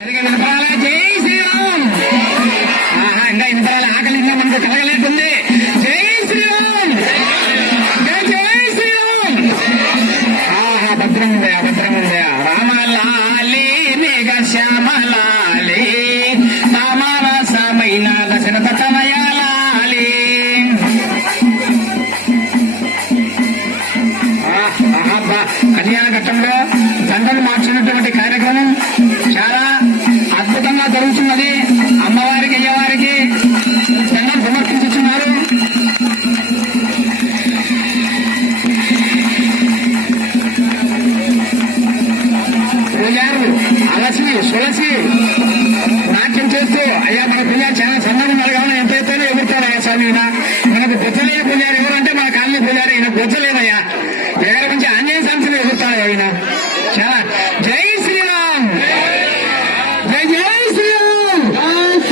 జై శ్రీరామ్. ఇంకా ఇనపరాల ఆకలి ఇంకా మనకు కలగలేటుంది. జై శ్రీరామ్, జై జై శ్రీరామ్. భద్రం ఉందా, భద్రం ఉందా. రామలాలి మేఘ శ్యామలాలి నామరసమైన దశరథ తనయాలి. కళ్యాణ ఘట్టంలో దండలు మార్చినటువంటి కార్యక్రమం చాలా అద్భుతంగా జరుగుతున్నది. అమ్మవారికి అయ్యవారికి దండం సమర్పించుతున్నారు. పూజారు అలసి సులసి